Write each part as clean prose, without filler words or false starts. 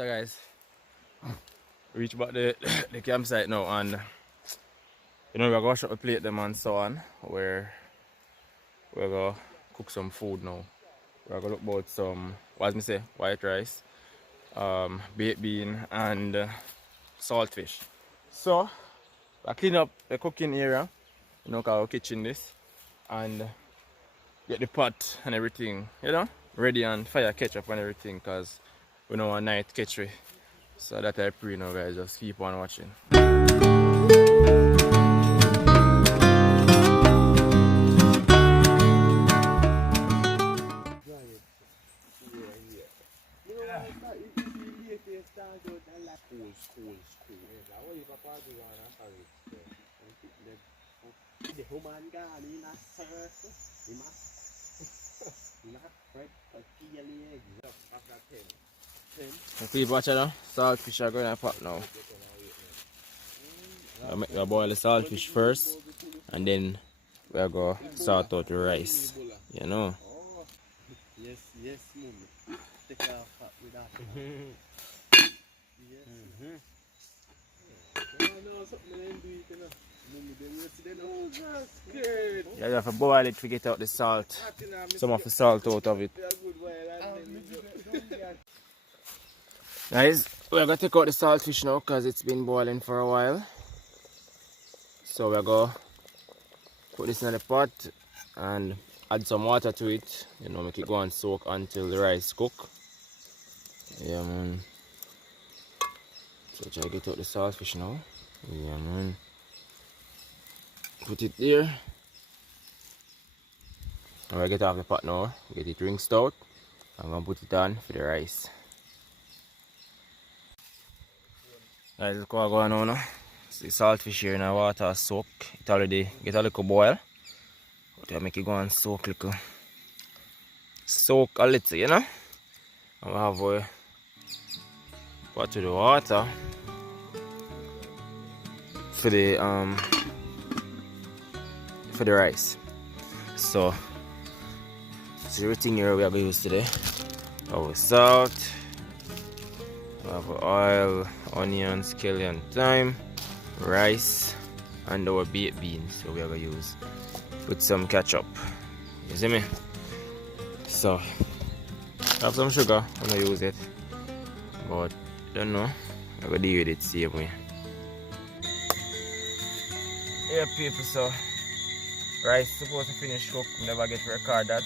So guys, reach about the the campsite now, and you know we're gonna shut the plate them and so on. Where we're gonna cook some food now. We're gonna look about some, what me say, white rice, baked bean, and saltfish. So I clean up the cooking area, you know, our kitchen this, and get the pot and everything, you know, ready, and fire ketchup and everything, cause we know a night catch. So that I pray now, guys. Just keep on watching. Keep watching now. Saltfish are going to pop now. We'll boil the saltfish first, and then we'll go sort out the rice. You know. Yes, mommy. Take off with that. Yes. No, something they do it, you know. Mommy, they scared. Yeah, you have to boil it to get out the salt. Some of the salt out of it. Guys, we're gonna take out the saltfish now because it's been boiling for a while. So we're gonna put this in the pot and add some water to it. You know, make it go and soak until the rice cook. Yeah, man. So try to get out the saltfish now. Yeah, man. Put it there. And we'll get off the pot now. Get it rinsed out. I'm gonna put it on for the rice. Guys, look what's going on now. See the saltfish here in the water soak. It already get a little boil. But I make it go and soak a little. Soak a little, you know. And we have put to the water for the rice. So everything here we are going to use today. Our salt, we have oil, onions, scallion, thyme, rice, and our baked beans. So we are going to use with some ketchup. You see me? So I have some sugar. I'm going to use it, but I don't know. I'm going to deal with it same way. Yeah, people, so rice supposed to finish cook. Never get to record that,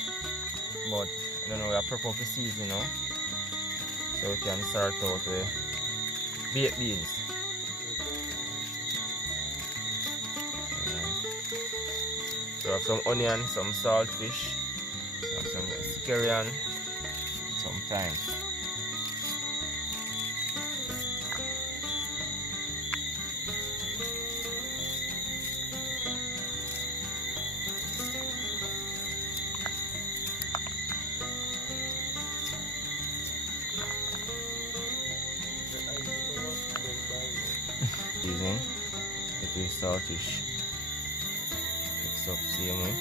but I don't know, we are prep up the season now, so we can start out the baked beans. So I have some onion, some saltfish, some scallion, some thyme. Season, get the saltfish. Mix up same way.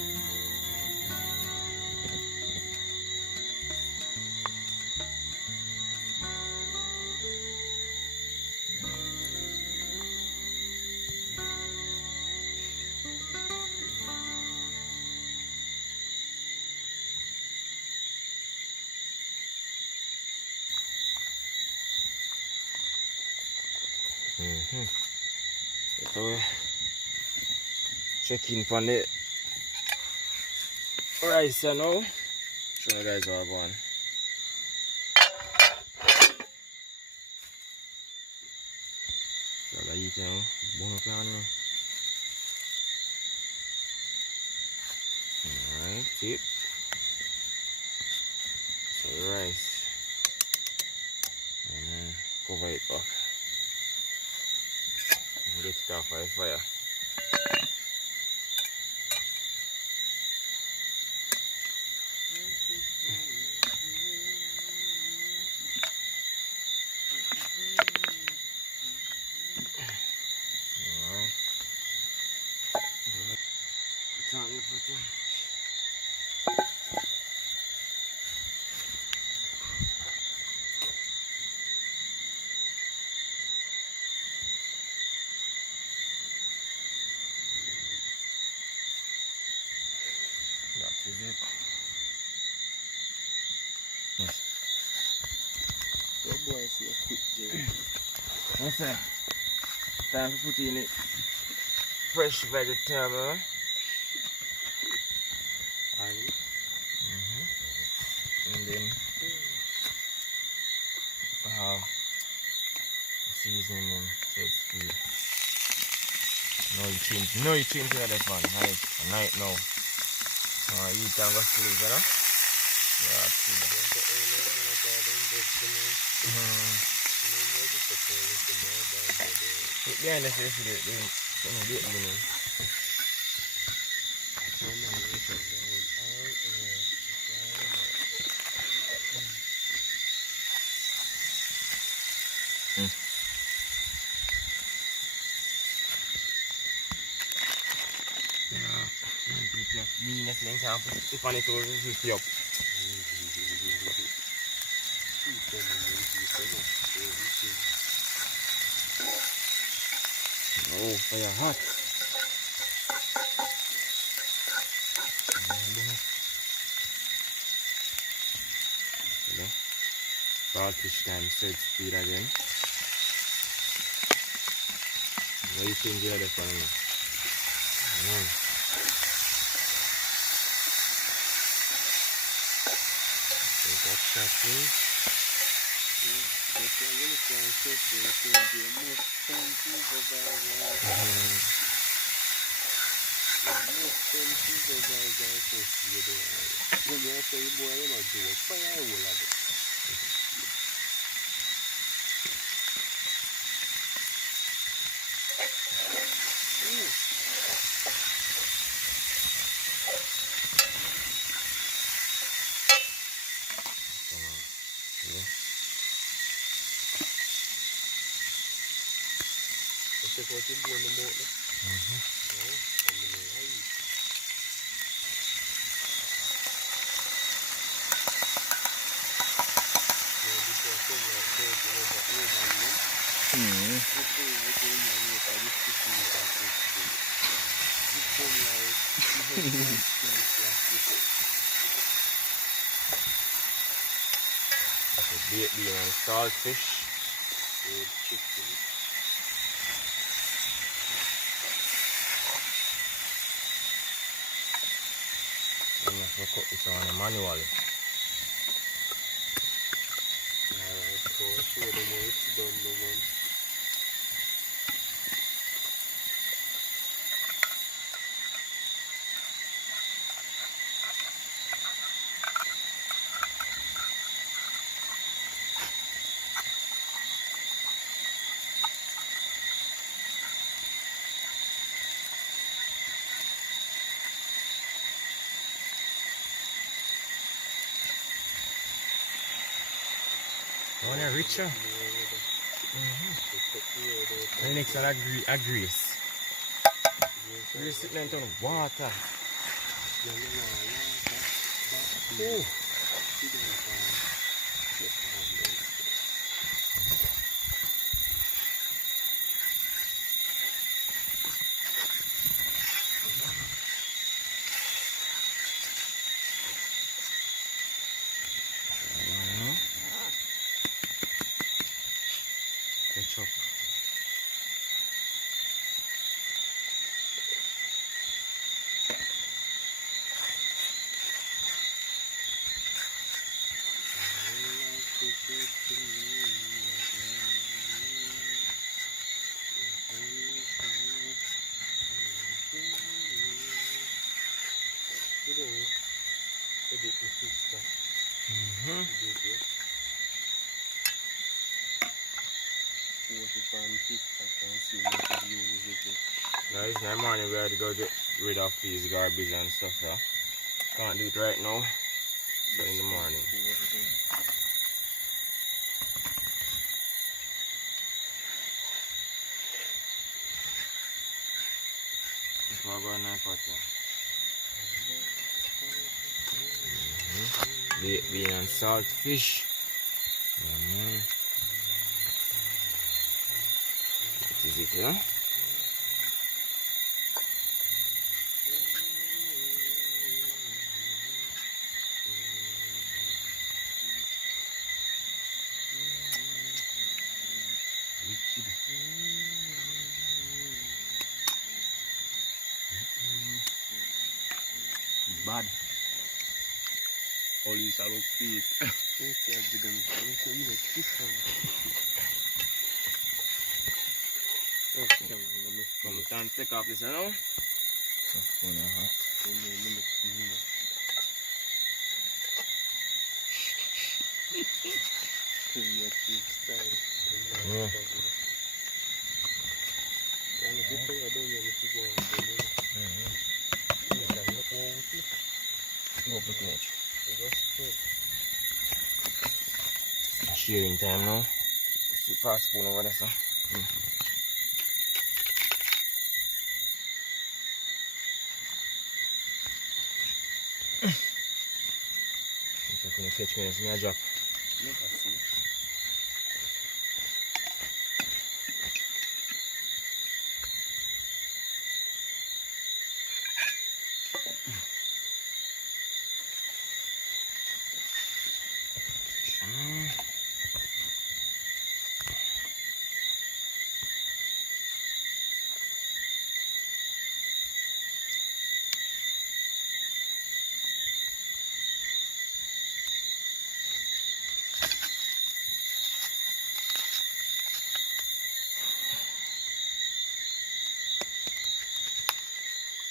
So we check in on the rice here now. Show you guys how I'm going. So I eat now. Bone up here now. Alright, tip. So the rice. And then cover it back. And get it off by the fire. it. Yes. Your boy see a quick journey. Yes, sir. Time to put in it. Fresh vegetable. And then we have seasoning and said speed. No you change the other one. Night now. You can go sleep, you know? Yeah, see that. Yeah, let's do it. Minus lang sa ako. Ipan ito hitiop. Oh, kaya hot. Hello. Saltfish time, third speed again. What do you think you're the fun? That's that thing. Bait being on saltfish with chicken. I'm going to cook this on manually. Alright, so show them how it's done, no man. One richer. The next one a grease. Grease sitting into the water. Oh. Ketchup. Guys, now morning we had to go get rid of these garbage and stuff, yeah. Can't do it right now, but in the morning. That's what I got in that pot, yeah. Bean and salt fish. That is it, yeah. bad. Police are look feet. They can't be them. They can't even kiss them. Come time to take off this now. So full of hot. Yeah. Go up the clutch. Shearing time now. See pass spoon over there, so. If you can catch me, it's me a drop.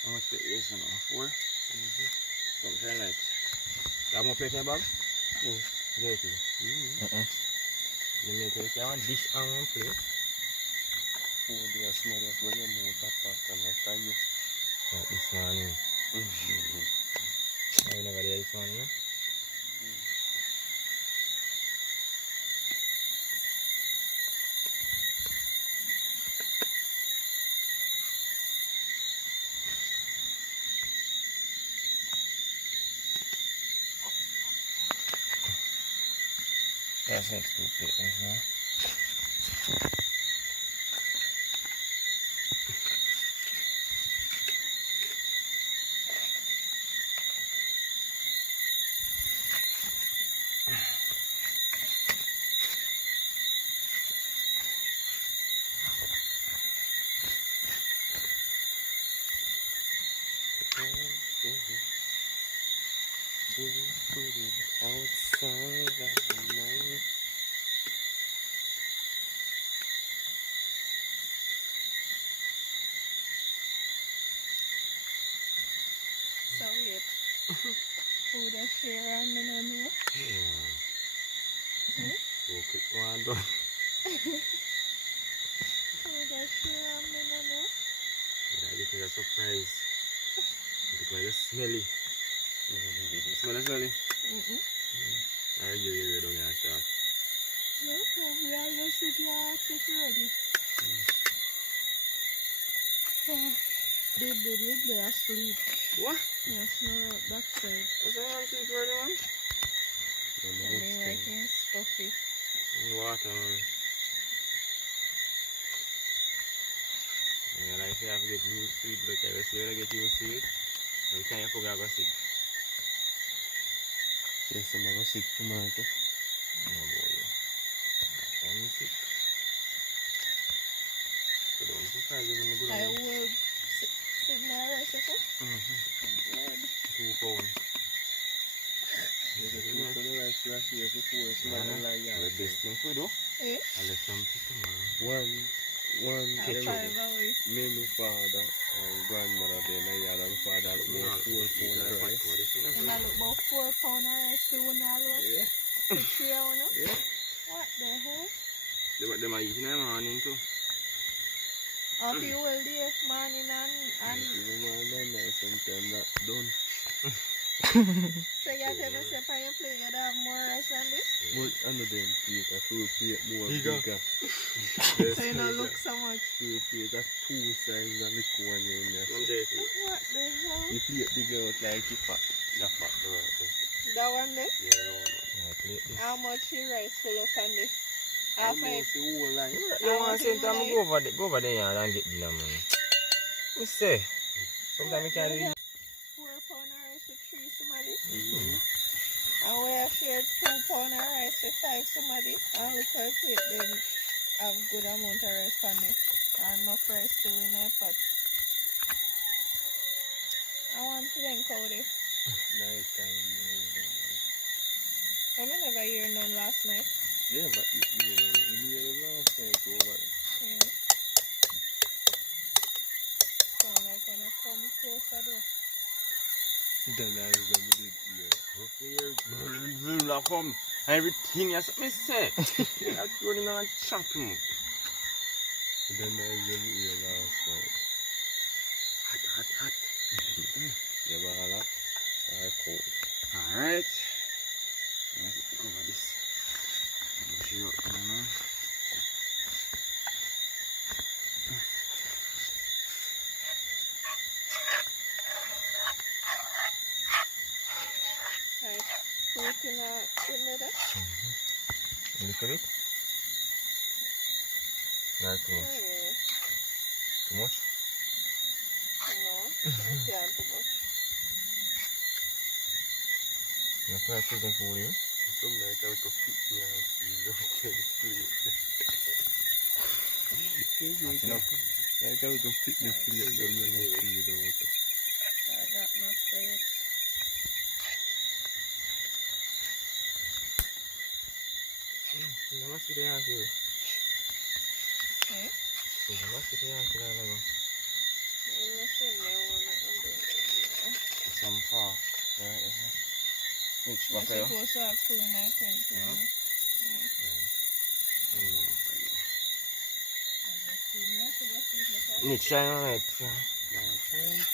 How much plate is it now? 4? Don't turn like. You have more plate in your bag? Yeah, it is. You may take one dish and one plate. They are small of when you move that part and I tell you. Like this one. I never did this one, no? That's next to plate as well. Outside of the night. So weird. Food I share and me no know. Go quick one done. Food I share and me no know. Yeah, this is a surprise. Because it's smelly. Smell it smelly? Are you don't get that? No, we are just sit here and sit ready. They are asleep. What? Yes, no, backside. What's that one sleep already, man? And they working stuffy. Water, man. Yeah, like if you have to get used to it, look, every day you get used to it. Every time you forget, I go sick. Yes, I'm going to sick tomorrow. No, boy. I'm sick. So don't be surprised if you go I down. will sit in my rest, okay? Lord. 2 pounds. There's a two for the rice last year before it's not a lie. The best thing we do, Eh? I'll let them sit tomorrow. One I'm tell 5 away. me, my father and grandmother then I had my father look more 4 pound of rice. And I look about 4 pounds of rice to one alone. Yeah. To 3 hours. Yeah. What the hell? They are eating in the morning too. After you all day, morning and Even more than that, sometimes not done. so you tell me say on your plate you don't have more rice than this? But under them plate, a full plate more Bigger. bigger. So you don't look so much. Full plate of 2 sizes and little one in there. Come take it. What the hell? The plate bigger out like the fat. The fat, right. That one there? Yeah, no, no. Yeah, plate this. How much the rice full up on this? Half five. Almost the whole line. You want to say time go over there and get dinner, man. You say, sometimes you can't do it. 4 pounds of rice with 3 somebody. And we have shared 2 pounds of rice with 5 somebody. And look at plate them have good amount of rice on it. And enough rice still in my pot. I want to drink out there. Night time. I never hear none last night. Yeah, but you hear the last night over. Yeah. Sound like when I come closer though. Then I was done with it here. Hopefully you're come. Everything you me say. That's running on a champion. Then I was done with here last night. Hot. Yeah, but a lot. Cold. Alright. Let's cover this. Push it up, man. Right. Put in there. A little bit? Not too much. Yeah. Too much? No, I can't too much. You can put them for you. Come like out of fit me and feel okay. Like out of fit me feel it, then you will feel the water. I got not plate. You must be there too. Eh? You must be there too. I'm not saying I want to do it. Some far. Which I'm what are supposed to have 2 nights and 2. Yeah. Need shine on it.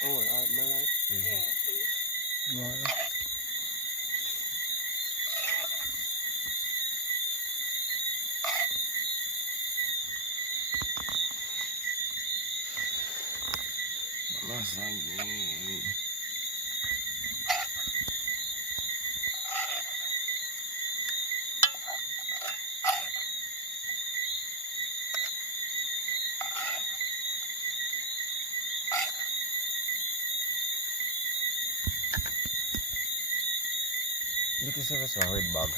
Oh, my light. Yeah, please. No. Lasagna. Look at this one, red bag.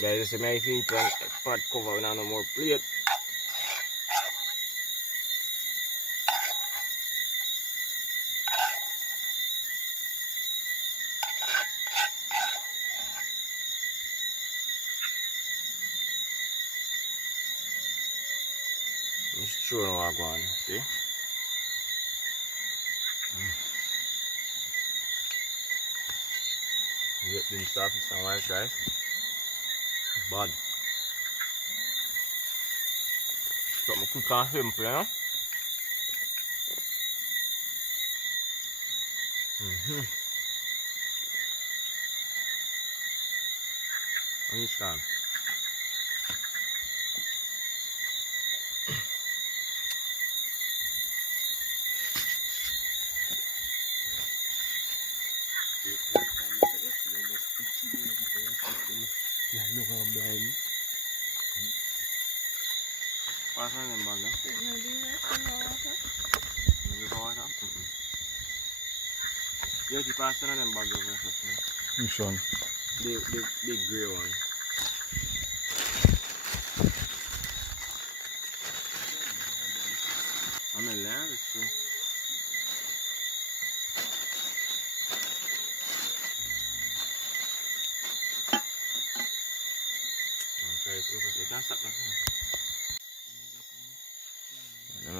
Guys, this is my feet and pot cover with no more plate. It's true no I go on, see? Get them stuff some white rice. Bad. Something quick and simple, you know? Understand? Yeah, no, I'm blind. Pass on them bag, Is Nadine from the water? You go water? Yeah, you pass on them bag over there. Which one? The big grey one. I'm in there, it's true. Okay, it's over. You can't stop nothing.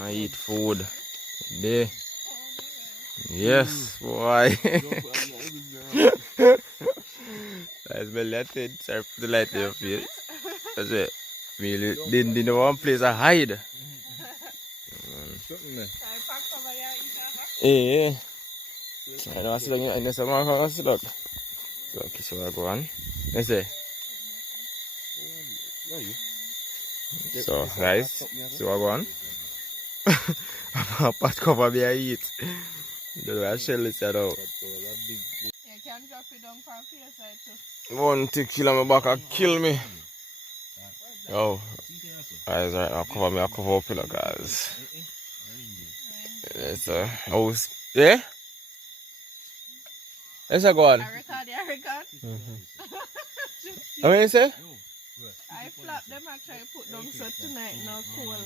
I eat food. There. Yes, boy. That's my Latin. Sorry for the light in your face. That's it. Really didn't want one place to hide. Something there. I packed over here, Yeah. I don't see like in some more so look. So okay, so I go on. Let's say. So guys, so I go on. I'm pot cover me I eat. The way I shell it out. You can drop it down from your side too. One to kill on my back and kill me. Yo. Guys, right now I'll cover up, guys. It's a house. Yeah? Let's go on. I record. How many say? I flap them actually put down so tonight now cool.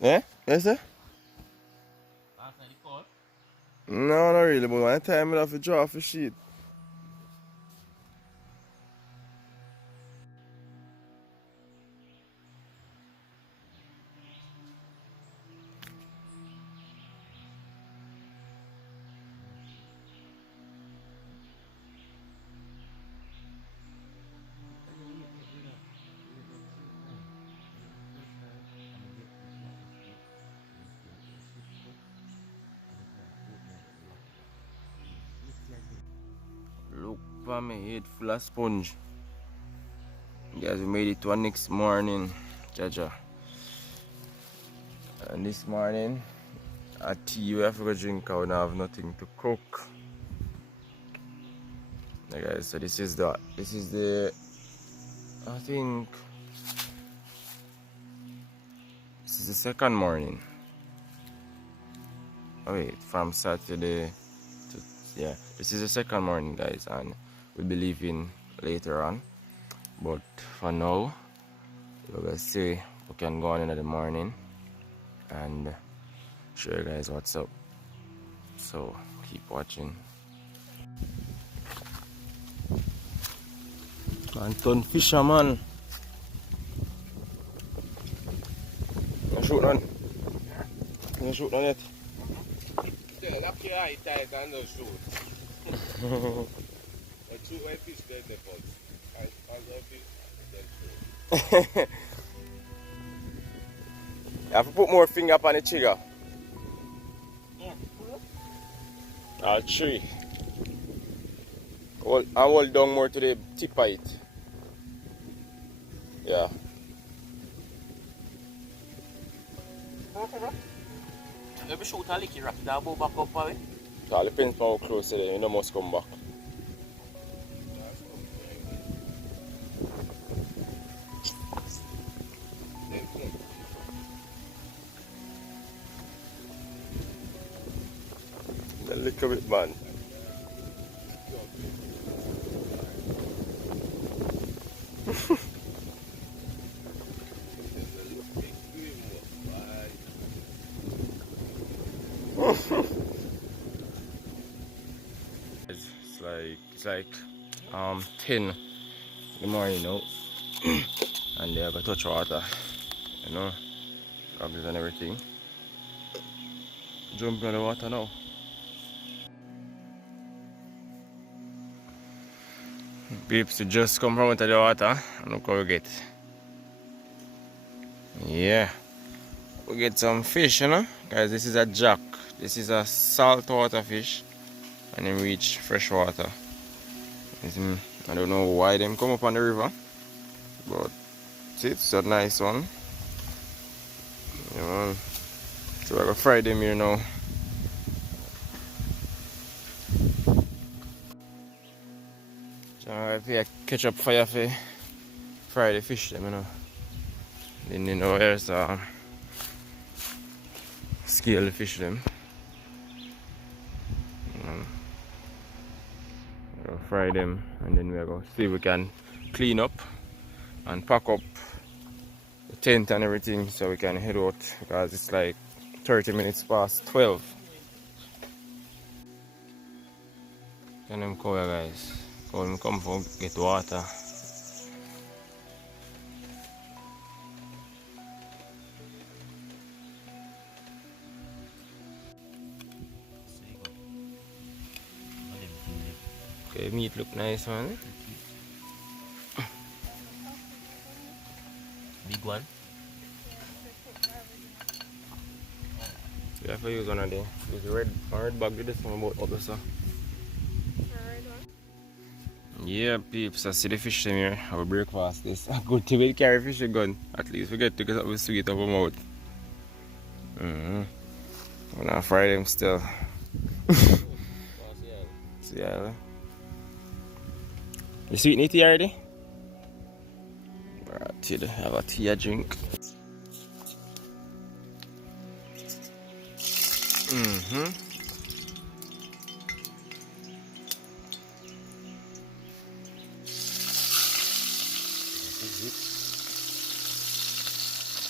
Yeah? Yes, sir? No, not really, but one time I have to draw off the sheet. Look for my head full of sponge. Guys, we made it to our next morning, Jaja. And this morning, a tea we have to go drink, I don't have nothing to cook. Yeah, guys, so this is the I think this is the second morning. Oh wait, from Saturday to, yeah, this is the second morning, guys, and we'll be leaving later on. But for now, we're gonna see we can go on in the morning and show you guys what's up. So keep watching. Anton Fisherman. You shoot on? You shoot on it? Yeah, that's your eye tight and no shoot. But shoot my fish dead the pot. And my fish dead shoot. You have to put more finger up on the trigger. Or three. Hold down more to the tip of it. Yeah. Maybe shoot a licky rock that bow back up away. So it depends on how close it is, you know, must come back. A little bit, man. It's like 10 in the morning now, and they have a touch water, you know, goggles and everything. Jump in the water now. Peeps, we just come from out of the water and look how we get. Yeah, we get some fish, you know, guys. This is a jack. This is a saltwater fish, and then reach fresh water. I don't know why them come up on the river, but it's a nice one. Yeah, so we're gonna fry them here now. So I have ketchup fire for fry the fish them, you know. Then you know here's scale the fish them. We'll fry them, and then we're gonna see if we can clean up and pack up the tent and everything so we can head out, because it's like 30 minutes past 12. Can them come here, guys? Come for get water. Okay, meat look nice, man. Big one. Yeah, for use one of the red bag with this one about up so. Yeah, peeps, I see the fish in here. Our breakfast this. A good thing we carry fishing gun. At least we get to get up with sweet of our mouth. We're not fry them still. See ya. You sweeten tea already? Alright, have a tea a drink.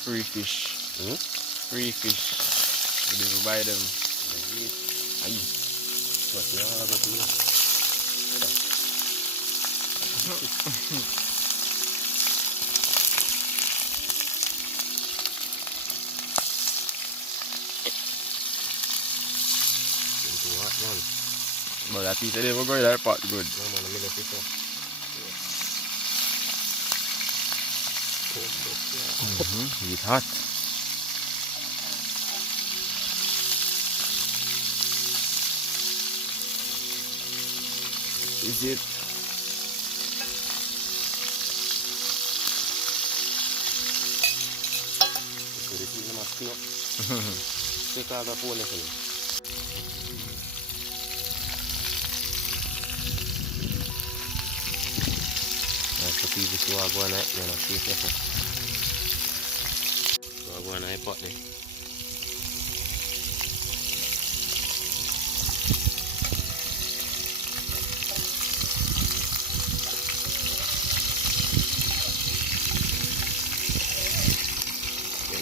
Free fish. Free fish. We didn't buy them. Aye. What's the other thing? But that piece of it will go in that pot good. No man, I'm gonna fish off. It's hot. Is it? So this is my spin up. Take out the phone for me. That's the people who are going out there and see careful. So I'm going to pot there.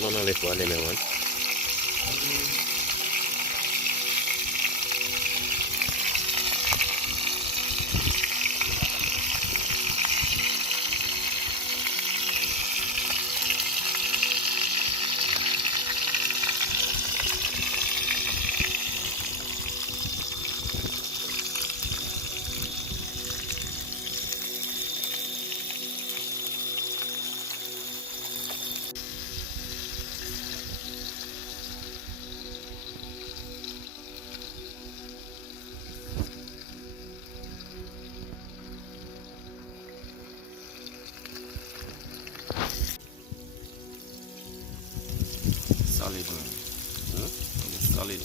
None of this one in there one. Solid, man. It's solid.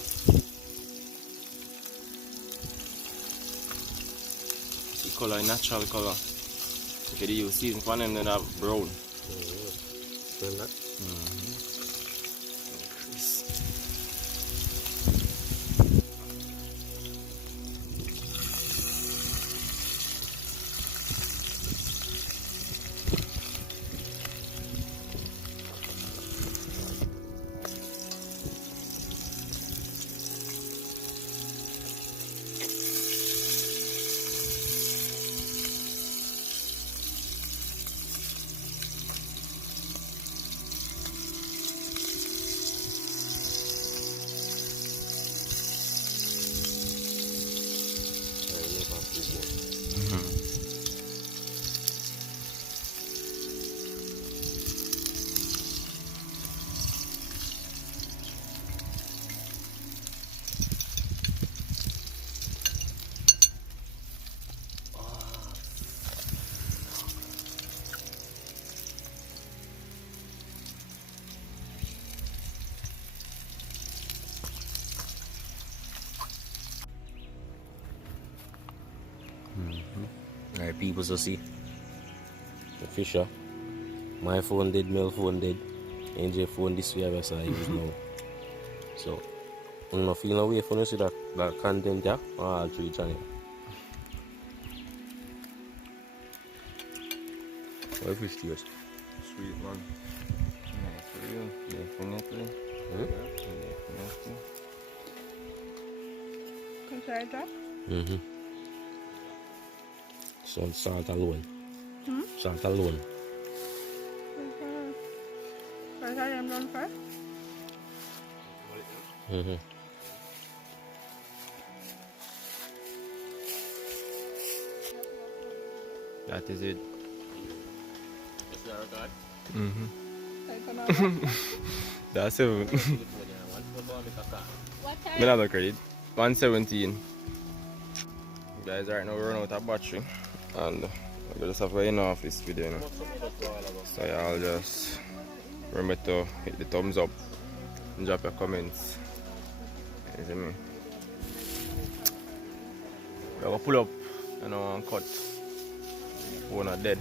The color, natural color. If you use season for them, then have brown. Smell that? Alright, people, so see the fisher. My phone dead, Mel phone dead, NJ phone this way, so I use now. So, I'm not feeling away from you see that content there on all three channels. What fish to you? Sweet, man. Nice for you. Definitely. Definitely. Can I drop? So, salt alone. Salt alone. I thought I'm done first. That is it. That's it. What time? Another credit. 117. Guys, right now we're running out of battery. And we just have to end off this video, you know. So y'all just remember to hit the thumbs up and drop your comments. You see me? We're gonna pull up, and cut. We're not dead.